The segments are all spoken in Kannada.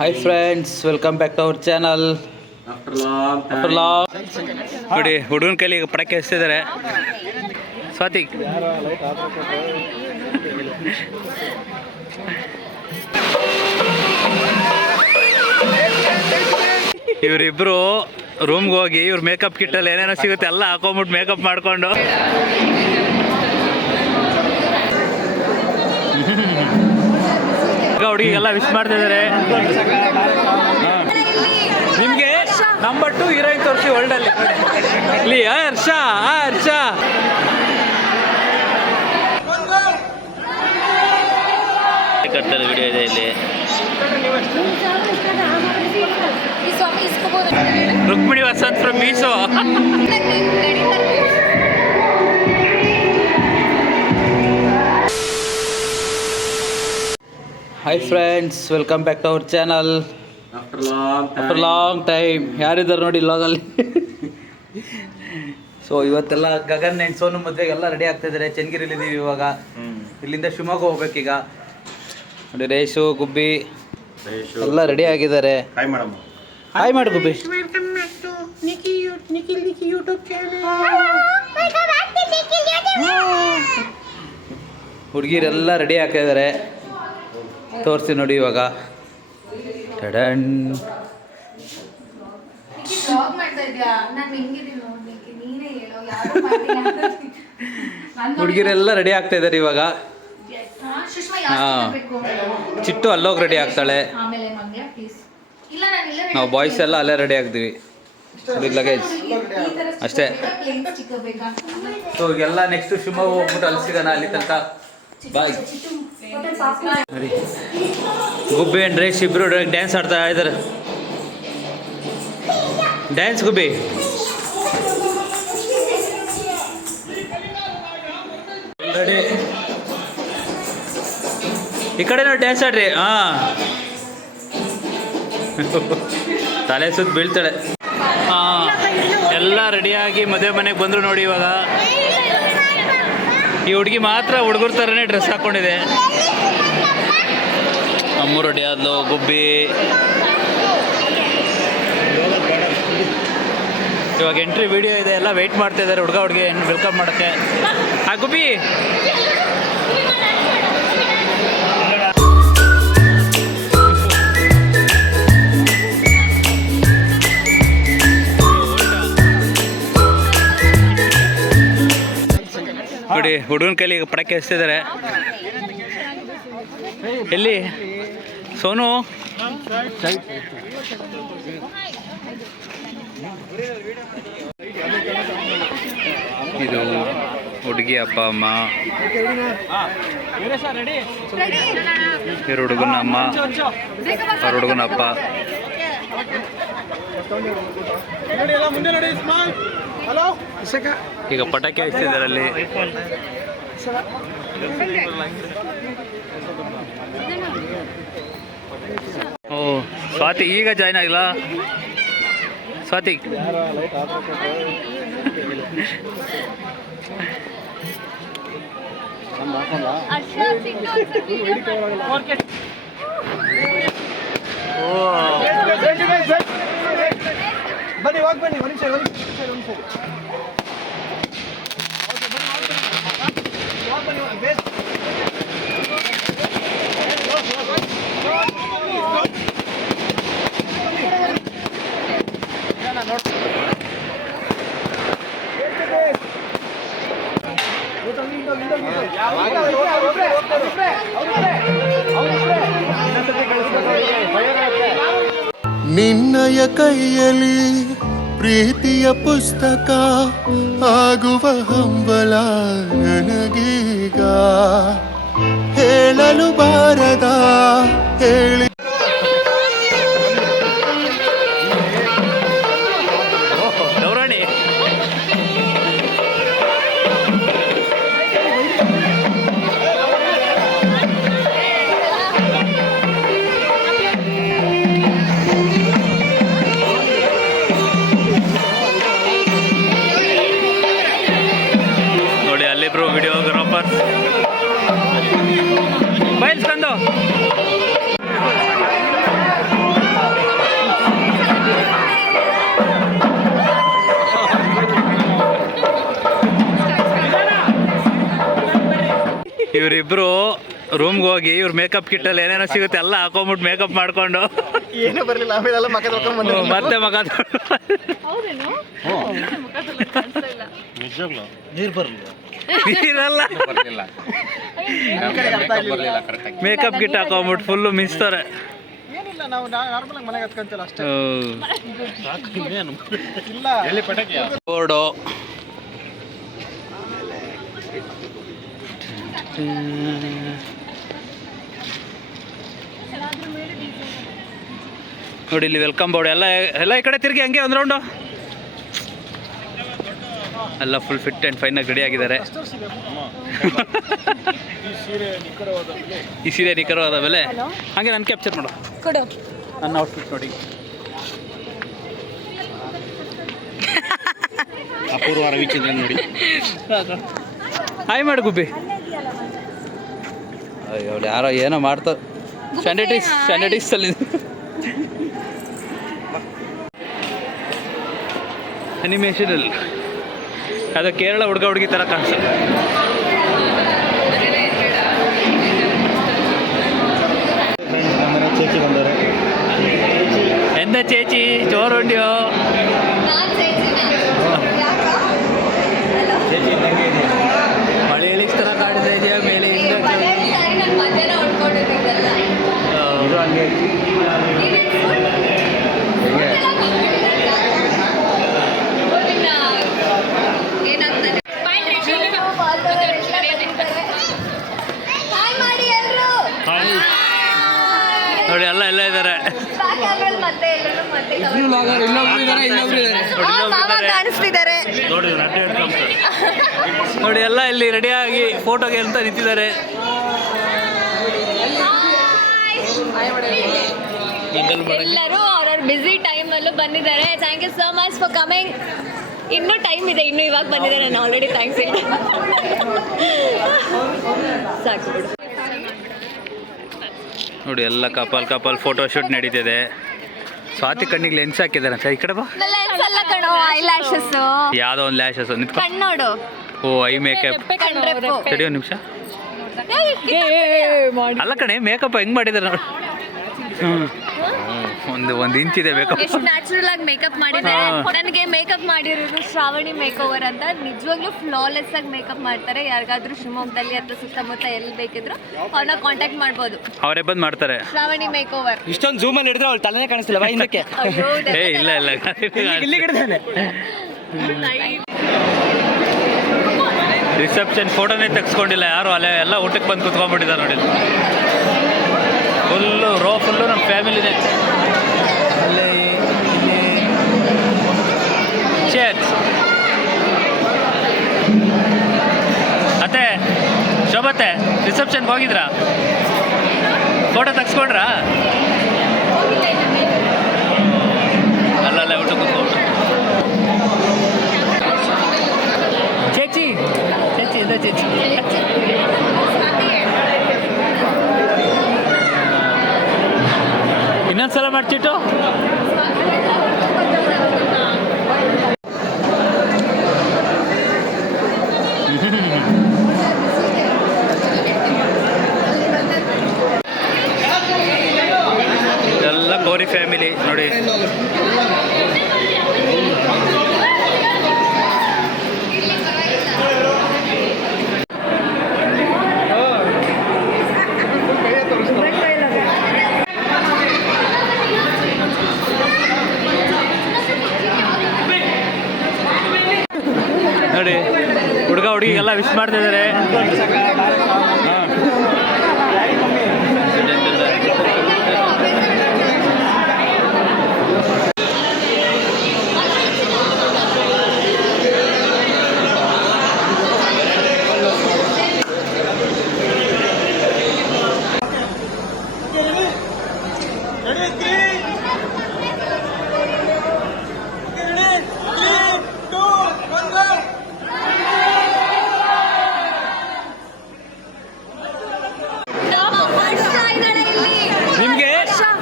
Hi friends, welcome back to our channel. After long ನೋಡಿ, ಹುಡುಗನ ಕೈಲಿ ಈಗ ಪಟಾಕಿ ಹಚ್ತಿದ್ದಾರೆ. ಸ್ವಾತಿ ಇವರಿಬ್ರು ರೂಮ್ಗೆ ಹೋಗಿ ಇವ್ರ ಮೇಕಪ್ ಕಿಟ್ಟಲ್ಲಿ ಏನೇನೋ ಸಿಗುತ್ತೆ ಎಲ್ಲ ಹಾಕೊಂಬಿಟ್ಟು ಮೇಕಪ್ ಮಾಡಿಕೊಂಡು ಹುಡುಗಿಗೆಲ್ಲ ವಿಶ್ ಮಾಡ್ತಾ ಇದ್ದಾರೆ. ನಿಮಗೆ ನಂಬರ್ 2 ಹೀರೋಯಿನ್ ತೋರಿಸಿ ವರ್ಲ್ಡಲ್ಲಿ. ಇಲ್ಲಿ ಹರ್ಷ ಕಟ್ತಾರೆ ವಿಡಿಯೋ ಇದೆ ಇಲ್ಲಿ. Rukmini Vasanth from Meesho. Hi friends, welcome back to our channel. After long time ಯಾರಿದ್ದಾರೆ ನೋಡಿ ಲಾಗಲ್ಲಿ. ಸೊ ಇವತ್ತೆಲ್ಲ ಗಗನ್ ಆ್ಯಂಡ್ ಸೋನು ಮದುವೆಗೆಲ್ಲ ರೆಡಿ ಆಗ್ತಾಯಿದ್ದಾರೆ. ಚನ್ನಗಿರಿಲಿದ್ದೀವಿ ಇವಾಗ. ಇಲ್ಲಿಂದ ಶಿವಮೊಗ್ಗ ಹೋಗ್ಬೇಕೀಗ. ನೋಡಿ ರೇಷು, ಗುಬ್ಬಿ ಎಲ್ಲ ರೆಡಿ ಆಗಿದ್ದಾರೆ. ಹಾಯ್ ಮಾಡು ಗುಬ್ಬಿ. ಹುಡುಗಿರೆಲ್ಲ ರೆಡಿ ಆಗ್ತಾ ಇದ್ದಾರೆ. ತೋರಿಸಿ ನೋಡಿ ಇವಾಗ. ಟಡನ್ ಹುಡುಗಿರೆಲ್ಲ ರೆಡಿ ಆಗ್ತಾ ಇದ್ದಾರೆ ಇವಾಗ. ಚಿಟ್ಟು ಅಲ್ಲೋಗಿ ರೆಡಿ ಆಗ್ತಾಳೆ. ನಾವು ಬಾಯ್ಸ್ ಎಲ್ಲ ಅಲ್ಲೇ ರೆಡಿ ಆಗ್ತೀವಿ. ಲಗೇಜ್ ಅಷ್ಟೇ. ಸೊ ಈಗೆಲ್ಲ ನೆಕ್ಸ್ಟ್ ಶಿವಮೊಗ್ಗ ಹೋಗ್ಬಿಟ್ಟು ಅಲ್ಲಿ ಸಿಗೋಣ. ಅಲ್ಲಿ ತನಕ ಬಾಯ್. ನೋಡಿ ಗುಬ್ಬಿ ಆ್ಯಂಡ್ ರೇಷ್ ಇಬ್ಬರು ಡ್ಯಾನ್ಸ್ ಆಡ್ತಾ ಇದ್ದಾರೆ. ಡ್ಯಾನ್ಸ್ ಗುಬ್ಬಿ. ರೆಡಿ. ಈ ಕಡೆ ನೋಡಿ ಡ್ಯಾನ್ಸ್ ಆಡ್ರಿ. ತಲೆ ಸುತ್ತ ಬೀಳ್ತಾಳೆ. ಎಲ್ಲ ರೆಡಿಯಾಗಿ ಮದುವೆ ಮನೆಗೆ ಬಂದರು ನೋಡಿ ಇವಾಗ. ಈ ಹುಡುಗಿ ಮಾತ್ರ ಹುಡುಗರ ಥರನೇ ಡ್ರೆಸ್ ಹಾಕ್ಕೊಂಡಿದೆ. ಅಮ್ಮು ರೆಡಿ ಆದ್ಲು. ಗುಬ್ಬಿ ಇವಾಗ ಎಂಟ್ರಿ ವಿಡಿಯೋ ಇದೆ. ಎಲ್ಲ ವೆಯ್ಟ್ ಮಾಡ್ತಾ ಇದ್ದಾರೆ ಹುಡುಗ ಹುಡುಗಿ ವೆಲ್ಕಮ್ ಮಾಡೋಕ್ಕೆ. ಗುಬ್ಬಿ ನೋಡಿ, ಹುಡುಗನ ಕೈಲಿ ಈಗ ಪಟಾಕಿ ಹಚ್ತಿದ್ದಾರೆ. ಎಲ್ಲಿ ಸೋನು? ಇದು ಹುಡುಗಿ ಅಪ್ಪ ಅಮ್ಮ, ಇವ್ರ ಹುಡುಗನ ಅಮ್ಮ, ಅವ್ರ ಹುಡುಗನ ಅಪ್ಪ. ಈಗ ಪಟಾಕಿ ಹಚ್ತಿದ್ದಾರೆ ಅಲ್ಲಿ. ಓ ಸ್ವಾತಿ ಈಗ ಜಾಯ್ನ್ ಆಗಿಲ್ಲ. ಸ್ವಾತಿ ಬನ್ನಿ ಹೋಗಿ ಬನ್ನಿ. ಒಂದು ನಿಮಿಷ ನಿನ್ನಯ ಕೈಯಲ್ಲಿ ಪ್ರೀತಿಯ ಪುಸ್ತಕ ಆಗುವ ಹಂಬಲ ನನಗೀಗ ಹೇಳಲು ಬಾರದ ಹೇಳಿ. ವಿಡಿಯೋಗ್ರಾಫರ್ ಬೈಲ್ಸ್ ತಂದು ಇವರಿಬ್ರು ರೂಮ್ಗೆ ಹೋಗಿ ಇವ್ರ ಮೇಕಪ್ ಕಿಟ್ಟಲ್ಲಿ ಏನೇನೋ ಸಿಗುತ್ತೆ ಎಲ್ಲ ಹಾಕೊಂಬಿಟ್ಟು ಮೇಕಪ್ ಮಾಡ್ಕೊಂಡು ಏನೂ ಬರಲಿಲ್ಲ ಆಮೇಲೆ ಮಗ ತೊಳ್ಕೊಂಡ್ ಬಂದೆ. ಮತ್ತೆ ಮಗ ನೀರಲ್ಲ ಮೇಕಪ್ ಕಿಟ್ ಹಾಕೊಂಬಿಟ್ಟು ಫುಲ್ಲು ಮಿಸ್ತಾರೆ. ಏನಿಲ್ಲ, ನಾವು ನಾರ್ಮಲ್ ಆಗಿ ಮನೆಗೆ ಹತ್ಕೊಂತಲ್ಲ ಅಷ್ಟೇ. ಇಲ್ಲ ಎಲ್ಲಿ ಪಟಾಕಿ ಬೋರ್ಡು ನೋಡಿ ಇಲ್ಲಿ ವೆಲ್ಕಮ್ ಬೋರ್ಡ್ ಎಲ್ಲ ಎಲ್ಲ ಈ ಕಡೆ ತಿರುಗಿ ಹಂಗೆ ಒಂದು ರೌಂಡು ಎಲ್ಲ ಫುಲ್ ಫಿಟ್ ಆ್ಯಂಡ್ ಫೈನಾಗಿ ರೆಡಿ ಆಗಿದ್ದಾರೆ. ಈ ಸೀರೆ ನಿಖರವಾದ ಬೆಲೆ ಹಾಗೆ ನಾನು ಕ್ಯಾಪ್ಚರ್ ಮಾಡು ನನ್ನ ಔಟ್ಫಿಟ್ ನೋಡಿ. ಅಪೂರ್ವ ರವಿಚಂದ್ರನ್ ನೋಡಿ. ಹಾಯ್ ಮಾಡು ಗುಬ್ಬಿ. ಅಯ್ಯೋ ಯಾರೋ ಏನೋ ಮಾಡ್ತಾರೆ ಸ್ಯಾನಿಟೈಸ್ ಅಲ್ಲಿ ಅನಿಮೇಷನಲ್ಲಿ ಅದು ಕೇರಳ ಹುಡುಗ ಹುಡುಗಿ ಥರ ಕಾಣಿಸುತ್ತೆ. ചേച്ചി ಬಂದವರು. എന്താ ചേച്ചി ചോറുണ്ടിയോ? ಮಳೆ ಥರ ಕಾಡ್ತಾ ಇದೆಯಾ ಮೇಲೆ ನೋಡಿ ಎಲ್ಲ ಇದ್ದಾರೆ. ನೋಡಿ ಎಲ್ಲ ಇಲ್ಲಿ ರೆಡಿಯಾಗಿ ಫೋಟೋಗೆ ಅಂತ ನಿಂತಿದ್ದಾರೆ. ಎಲ್ಲರೂ ಅವ್ರವ್ರ ಬ್ಯುಸಿ ಟೈಮಲ್ಲೂ ಬಂದಿದ್ದಾರೆ. Thank you so much for coming. ಇನ್ನೂ ಟೈಮ್ ಇದೆ, ಇನ್ನೂ ಇವಾಗ ಬಂದಿದ್ದಾರೆ. ನಾನು ಆಲ್ರೆಡಿ ಥ್ಯಾಂಕ್ಸ್ ಹೇಳಿ ಸಾಕು ಬಿಡು. ನೋಡಿ ಎಲ್ಲ ಕಪಲ್ ಫೋಟೋ ಶೂಟ್ ನಡೀತಿದೆ. ಸ್ವಾತಿ ಕಣ್ಣಿಗೆ ಲೆನ್ಸ್ ಹಾಕಿದ್ದಾರೆ ಅಂತ. ಈ ಕಡೆ ಬಾ. ಲೆನ್ಸ್ ಅಲ್ಲ ಕಣೋ, ಐ ಲ್ಯಾಶಸ್. ಯಾವುದೋ ಒಂದು ಲ್ಯಾಶಸ್ ನಿಂತ್ಕೊ. ಕಣ್ಣೋಡು. O I makeup. ತಡಿಯೋ ನಿಮಿಷ. ಅಲ್ಲ ಕಣೆ ಮೇಕಪ್ ಹೆಂಗ್ ಮಾಡಿದ್ದಾರೆ ನೋಡಿ. ಒಂದು ಇಂಚಿದೆ ಮೇಕಪ್. ಎಷ್ಟು ನ್ಯಾಚುರಲ್ ಆಗಿ ಮೇಕಪ್ ಮಾಡಿದ್ದಾರೆ. ನನಗೆ ಮೇಕಪ್ ಮಾಡಿರೋದು ಶ್ರಾವಣಿ ಮೇಕ್ ಓವರ್ ಅಂತ. ನಿಜವಾಗ್ಲೂ ಫ್ಲಾಲೆಸ್ ಆಗಿ ಮೇಕಪ್ ಮಾಡ್ತಾರೆ. ಯಾರಿಗಾದ್ರೂ ಶಿವಮೊಗ್ಗದಲ್ಲಿ ಅಥವಾ ಸುತ್ತಮುತ್ತ ಎಲ್ಲಿ ಬೇಕಿದ್ರು ಅವ್ರನ್ನ ಕಾಂಟ್ಯಾಕ್ಟ್ ಮಾಡ್ಬೋದು. ಅವರೇ ಬಂದು ಮಾಡ್ತಾರೆ. Shravani make over. ಇಷ್ಟೊಂದು ಝೂಮ್ ಅಲ್ಲಿ ಹಿಡಿದ್ರೆ ಅವ್ಳು ತಲೆನೇ ಕಾಣಿಸ್ತಿಲ್ಲ ಹಿಂದಕ್ಕೆ. ಏ ಇಲ್ಲ ರಿಸೆಪ್ಷನ್ ಫೋಟೋನೇ ತೆಗೆಸ್ಕೊಂಡಿಲ್ಲ ಯಾರು. ಅಲ್ಲೇ ಎಲ್ಲ ಊಟಕ್ಕೆ ಬಂದು ಕುತ್ಕೊಂಡ್ಬಿಟ್ಟಿದ್ದಾರೆ ನೋಡಿ. ಫುಲ್ಲು ಫುಲ್ಲು ನಮ್ಮ ಫ್ಯಾಮಿಲಿನೇ. ಅಲ್ಲೇ ಅತ್ತೆ ಶೋಭತ್ತೆ ರಿಸೆಪ್ಷನ್ಗೆ ಹೋಗಿದ್ರಾ? ಫೋಟೋ ತೆಗೆಸ್ಕೊಂಡ್ರಾ? ಅಲ್ಲಲ್ಲೇ ಊಟ ಕೂತ್ಕೊಂಡು ಚೇಚಿ ಇದೆ ಚೇಚಿ. ಇನ್ನೊಂದ್ಸಲ ಮಾಡ್ತಿಟ್ಟು ಎಲ್ಲ ಗೌರಿ ಫ್ಯಾಮಿಲಿ ನೋಡಿ. ನೋಡಿ ಹುಡುಗ ಹುಡುಗಿಗೆಲ್ಲ ವಿಶ್ ಮಾಡ್ತಿದ್ದಾರೆ.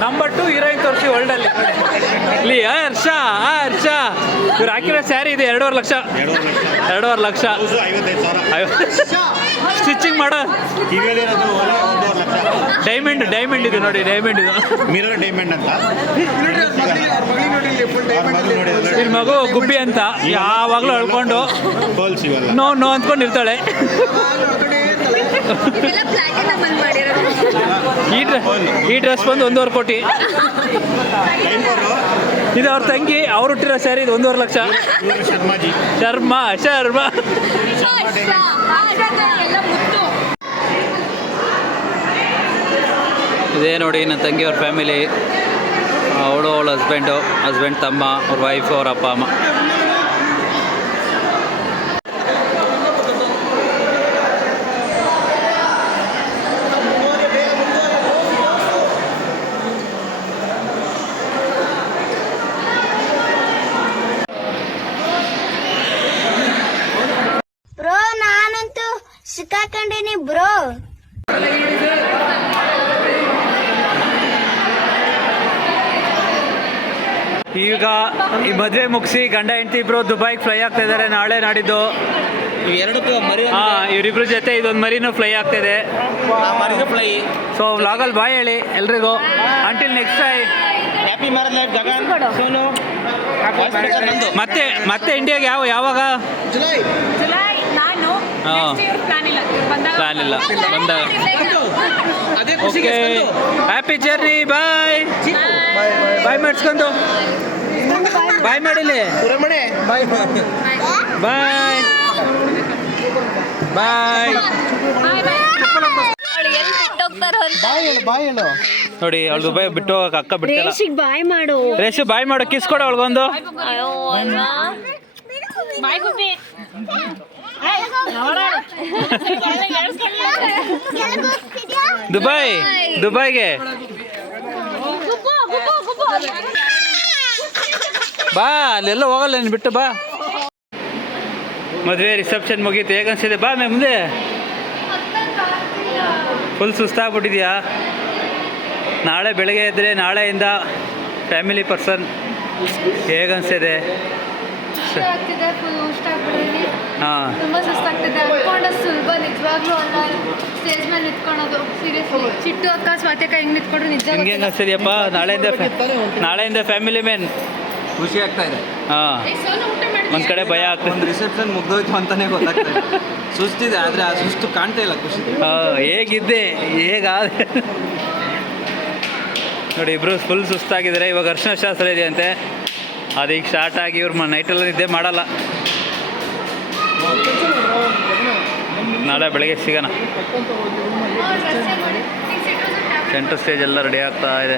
ನಂಬರ್ 2 ಹೀರೋಯಿನ್ ತೋರಿಸಿ ವರ್ಲ್ಡಲ್ಲಿ ಇಲ್ಲಿ ಹರ್ಷ ಇವ್ರು ಹಾಕಿರೋ ಸ್ಯಾರಿ ಇದೆ 2.5 ಲಕ್ಷ 2.5 ಲಕ್ಷ ಸ್ಟಿಚಿಂಗ್ ಮಾಡೋ ಡೈಮಂಡ್ ಇದು ನೋಡಿ, ಡೈಮಂಡ್ ಇದು ಮಿರರ್ ಡೈಮಂಡ್ ಅಂತ ನಿನ್ ಮಗು ಗುಬ್ಬಿ ಅಂತ ಯಾವಾಗಲೂ ಅಳ್ಕೊಂಡು ಹೋಲ್ಸ್ ಇವೆಲ್ಲ ನೋ ಅಂದ್ಕೊಂಡಿರ್ತಾಳೆ. ಇದೆಲ್ಲ ಪ್ಲಾಟಿನಮ್ ಅಲ್ಲಿ ಮಾಡಿರೋದು. ಈ ಡ್ರೆಸ್ ಬಂದು 1.5 ಕೋಟಿ. ಇದು ಅವ್ರ ತಂಗಿ, ಅವ್ರು ಹುಟ್ಟಿರೋ ಸ್ಯಾರಿ ಇದು 1.5 ಲಕ್ಷ. ಶರ್ಮಾಜಿ ಶರ್ಮಾ ಎಲ್ಲ ಮುತ್ತು. ಇದೇ ನೋಡಿ ನನ್ನ ತಂಗಿಯವ್ರ ಫ್ಯಾಮಿಲಿ, ಅವಳು ಅವಳ ಹಸ್ಬೆಂಡ್ ತಮ್ಮ, ಅವ್ರ ವೈಫ್, ಅವ್ರ ಅಪ್ಪ ಅಮ್ಮ. ಬ್ರೋ ನಾನಂತೂ ಸಿಕ್ಕಾಕೊಂಡೇನಿ ಬ್ರೋ. ಈಗ ಈ ಮದುವೆ ಮುಗಿಸಿ ಗಂಡ ಹೆಂಡತಿ ಇಬ್ರು ದುಬೈಗೆ ಫ್ಲೈ ಆಗ್ತಾ ಇದ್ದಾರೆ ನಾಳೆ ನಾಡಿದ್ದು. ಇವರಿಬ್ರ ಜೊತೆ ಇದೊಂದು ಮರಿನೂ ಫ್ಲೈ ಆಗ್ತಿದೆ. ಸೊ ವ್ಲಾಗಲ್ಲಿ ಬಾಯ್ ಹೇಳಿ ಎಲ್ರಿಗೂ. Until next time. Happy marriage life Gagan Sonu. ಮತ್ತೆ ಇಂಡಿಯಾಗೆ ಯಾವಾಗ ಜುಲೈ ನಾನು ಪ್ಲಾನ್ ಇಲ್ಲ ಬಂದಾಗ. Okay, happy journey. ಬಾಯ್ ಮಾಡಿಸ್ಕೊಂಡು ಬಾಯ್ ಮಾಡಿಲಿ. ಬಾಯ್ ಎಲ್ಲಿ ಬಿಟ್ಟೋಗ್ತಾರೋ ಅಂತ. ನೋಡಿ ಅವಳು ದುಬೈ ಬಿಟ್ಟು ಹೋಗಕ್ಕೆ ಅಕ್ಕ ಬಿಡ್ತಿಲ್ಲ. ಬಾಯ್ ಮಾಡು. ರೇಷು ಬಾಯ್ ಮಾಡು, ಕಿಸ್ ಕೊಡು ಅವಳಿಗೊಂದು. ಅಯ್ಯೋ ಅಮ್ಮ. ಬಾಯ್ ಗುಬ್ಬಿ. ದುಬೈಗೆ ಬಾ, ಅಲ್ಲೆಲ್ಲ ಹೋಗಲ್ಲ ನೀನು ಬಿಟ್ಟು ಬಾ. ಮದುವೆ ರಿಸೆಪ್ಷನ್ ಮುಗೀತು, ಹೇಗನ್ಸಿದೆ? ಬಾ ಮುಂದೆ. ಫುಲ್ ಸುಸ್ತಾಗ್ಬಿಟ್ಟಿದ್ಯಾ? ನಾಳೆ ಬೆಳಗ್ಗೆ ಇದ್ದರೆ ನಾಳೆಯಿಂದ ಫ್ಯಾಮಿಲಿ ಪರ್ಸನ್ ಹೇಗನ್ಸಿದೆ? ಹಾಂ, ತುಂಬ ಸುಸ್ತಾಗ್ತಿದೆ. ಅನ್ಕೊಂಡ ಸುಲಭ, ನಿಜವಾಗ್ಲೂ ಅಲ್ಲ. ಸ್ಟೇಜ್ ಮೇಲೆ ನಿಂತ್ಕೊಳೋದು ಸೀರಿಯಸ್ಲಿ. ಚಿಟ್ಟು ಅಕ್ಕ ಸ್ವಾತಿಕ ಹೆಂಗ್ ನಿಂತ್ಕೊಂಡ್ರು ನಿಜ. ನಿಮ್ಗೆ ಹೆಂಗೆ ಅನ್ಸಿದ್ಯಪ್ಪ? ನಾಳೆಯಿಂದ ಫ್ಯಾಮಿಲಿ ಮೆನ್ ಖುಷಿ ಆಗ್ತಾ ಇದೆ. ಹಾಂ, ಒಂದು ಕಡೆ ಭಯ ಆಗ್ತದೆ. ಒಂದು ರಿಸೆಪ್ಷನ್ ಮುಗ್ದೋಯ್ತು ಅಂತಾನೆ ಗೊತ್ತಾಗ್ತದೆ. ಸುಸ್ತಿದೆ, ಆದರೆ ಆ ಸುಸ್ತು ಕಾಣ್ತಾ ಇಲ್ಲ. ಖುಷಿ. ಹೇಗಿದ್ದೆ, ಹೇಗಾದೆ ನೋಡಿ. ಇಬ್ಬರು ಫುಲ್ ಸುಸ್ತಾಗಿದ್ದಾರೆ. ಇವಾಗ ಅರ್ಶಿನ ಶಾಸ್ತ್ರ ಇದೆಯಂತೆ, ಅದೀಗ ಸ್ಟಾರ್ಟ್ ಆಗಿ ಇವ್ರು ನೈಟೆಲ್ಲ ನಿದ್ದೆ ಮಾಡಲ್ಲ. ನಾಳೆ ಬೆಳಗ್ಗೆ ಸಿಗೋಣ. ಸೆಂಟ್ರ್ ಸ್ಟೇಜ್ ಎಲ್ಲ ರೆಡಿ ಆಗ್ತಾ ಇದೆ.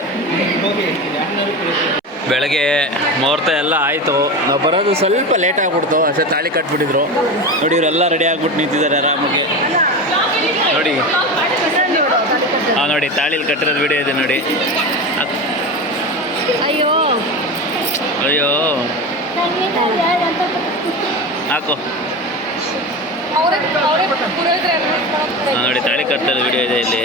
ಬೆಳಗ್ಗೆ ಮುಹೂರ್ತ ಎಲ್ಲ ಆಯಿತು. ನಾವು ಬರೋದು ಸ್ವಲ್ಪ ಲೇಟ್ ಆಗಿಬಿಡ್ತು, ಅಷ್ಟೇ ತಾಳಿ ಕಟ್ಬಿಟ್ಟಿದ್ರು. ನೋಡಿ ಇವರೆಲ್ಲ ರೆಡಿ ಆಗ್ಬಿಟ್ಟು ನಿಂತಿದ್ದಾರೆ ಆರಾಮಾಗಿ. ನೋಡಿ ನೋಡಿ ತಾಳಿಲಿ ಕಟ್ಟಿರೋದು ವಿಡಿಯೋ ಇದೆ ನೋಡಿ. ಅಯ್ಯೋ ಹಾಕು. ನೋಡಿ ತಾಳಿ ಕಟ್ತಿರೋದು ವಿಡಿಯೋ ಇದೆ ಇಲ್ಲಿ.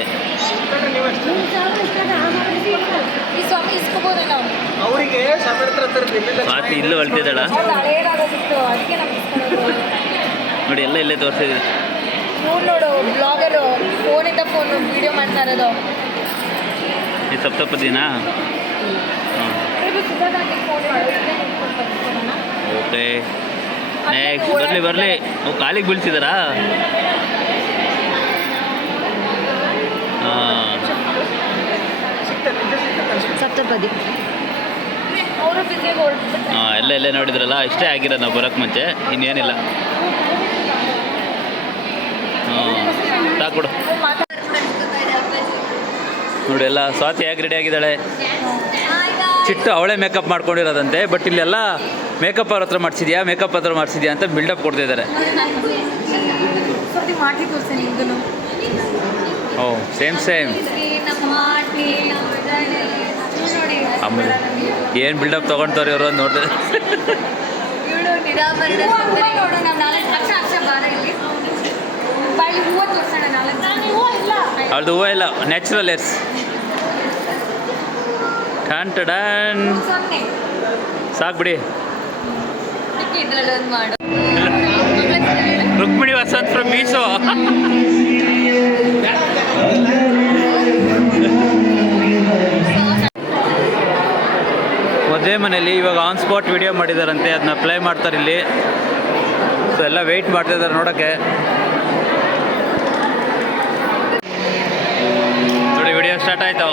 ಈ ಸ್ವಾಮಿ ಇಸ್ಕೋಬೋದಲ್ಲ ಅವ್ನು. ಅವರಿಗೆ ಸ್ವಾತಿ ಇಲ್ಲೂ ಹೊಳ್ತಿದ್ದಾಳ ಹಳೇದಾಗೋದಿತ್ತು, ಅದಕ್ಕೆ ನಮ್ಗೆ ಇಸ್ಕೊಳ್ಳೋದು. ನೋಡಿ, ಎಲ್ಲ ಇಲ್ಲೇ ತೋರಿಸಿದ್ವಿ. ನೋಡು ಬ್ಲಾಗರು ಫೋನಿಂದ ವಿಡಿಯೋ ಮಾಡ್ತಾ ಇರೋದು. ಈ ಸಪ್ತಪದಿನಾ? ಓಕೆ, ನೆಕ್ಸ್ಟ್ ಬರಲಿ. ಕಾಲಿಗೆ ಬೀಳ್ತಿದ್ದಾರಾ? ಹಾಂ, ಸಪ್ತಪದಿ. ಅವರು ಬಿಸಿಗೆ ಹೊರಡ್ಬಿಟ್ಟು ಹಾಂ, ಎಲ್ಲ ನೋಡಿದ್ರಲ್ಲ, ಇಷ್ಟೇ ಆಗಿರೋದು ನಾವು ಬರೋಕ್ಕೆ ಮುಂಚೆ, ಇನ್ನೇನಿಲ್ಲ. ಹಾಂ, ಸಾಕು ನೋಡಿ. ಎಲ್ಲ ಸ್ವಾತಿ ಹೇಗೆ ರೆಡಿ ಆಗಿದ್ದಾಳೆ. ಚಿಟ್ಟು ಅವಳೇ ಮೇಕಪ್ ಮಾಡ್ಕೊಂಡಿರೋದಂತೆ. ಬಟ್ ಇಲ್ಲೆಲ್ಲ ಮೇಕಪ್ ಅವ್ರ ಹತ್ರ ಮಾಡಿಸಿದ್ಯಾ ಅಂತ ಬಿಲ್ಡಪ್ ಕೊಡ್ತಿದ್ದಾರೆ. ಮಾಡಿ ತೋರಿಸಿ ನಿಮ್ದು. ಓ, ಸೇಮ್ ಆಮೇಲೆ ಏನು ಬಿಲ್ಡಪ್ ತೊಗೊಳ್ತಾರೆ ಇವರು ಅಂತ ನೋಡಿದ್ರೆ. ಇವಳು ನಿರಾಭರಣ ಸುಂದರಿ. ನೋಡು, ನಾವು 4 ಲಕ್ಷ ಬಾರ ಇಲ್ಲಿ ಬಾಯಿ ಹೂವು ತೋರಿಸೋಣ. 4 ಹೂವು ಇಲ್ಲ, ಅವಳದು ಹೂವು ಇಲ್ಲ, ನ್ಯಾಚುರಲ್ ಏರ್ಸ್. ಟನ್ ಟಡನ್. ಸಾಕು ಬಿಡಿ. ಇದ್ರಲ್ಲಿ ಒಂದು ಮಾಡು. ರುಕ್ಮಿಣಿ ವಸಂತ್ ಫ್ರಮ್ ಮೀಶೋ. ಮದುವೆ ಮನೇಲಿ ಇವಾಗ ಆನ್ ಸ್ಪಾಟ್ ವಿಡಿಯೋ ಮಾಡಿದಾರಂತೆ, ಅದನ್ನ ಪ್ಲೇ ಮಾಡ್ತಾರೆ ಇಲ್ಲಿ. ಸೊ ಎಲ್ಲ ವೆಯ್ಟ್ ಮಾಡ್ತಿದ್ದಾರೆ ನೋಡೋಕ್ಕೆ. ನೋಡಿ ವಿಡಿಯೋ ಸ್ಟಾರ್ಟ್ ಆಯ್ತು.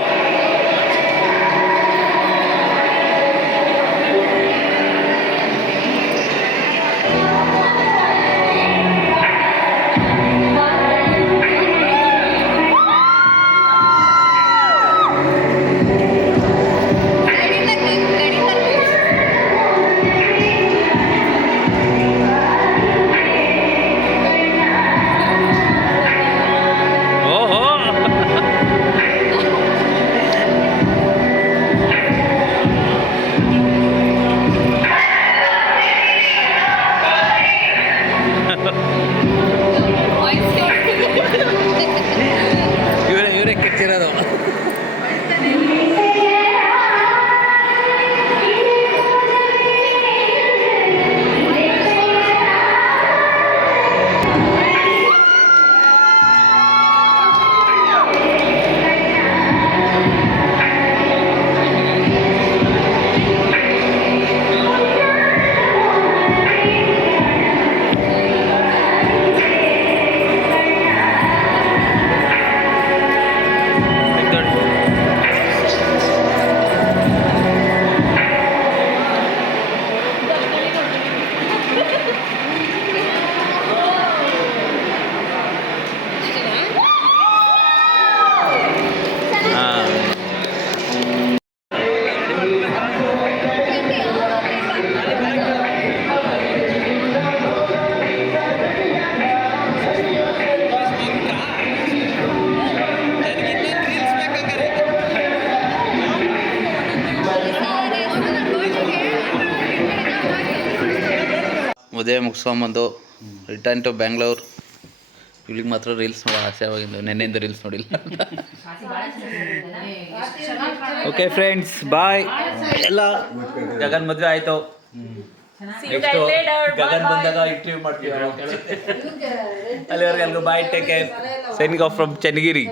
ಓಹೋ ಇವರೇ ಕಿಚ್ಚಿರೋದು. ಮದುವೆ ಮುಗಿಸ್ಕೊಂಬಂದು ರಿಟರ್ನ್ ಟು ಬ್ಯಾಂಗ್ಳೂರ್. ಇಲ್ಲಿಗೆ ಮಾತ್ರ ರೀಲ್ಸ್ ಮಾಡೋ ಆಸೆ ಆಗಿದ್ದು, ನೆನ್ನೆಯಿಂದ ರೀಲ್ಸ್ ನೋಡಿಲ್ಲ. Okay friends bye. ಎಲ್ಲ ಗಗನ್ ಮದುವೆ ಆಯಿತು. ನೆಕ್ಸ್ಟು ಗಗನ್ ಬಂದಾಗ ಇಂಟರ್ವ್ಯೂ ಮಾಡ್ತೀವಿ. ಅಲ್ಲಿವರೆಗೆ ಎಲ್ಗೂ bye, take care. Signing off from Channagiri.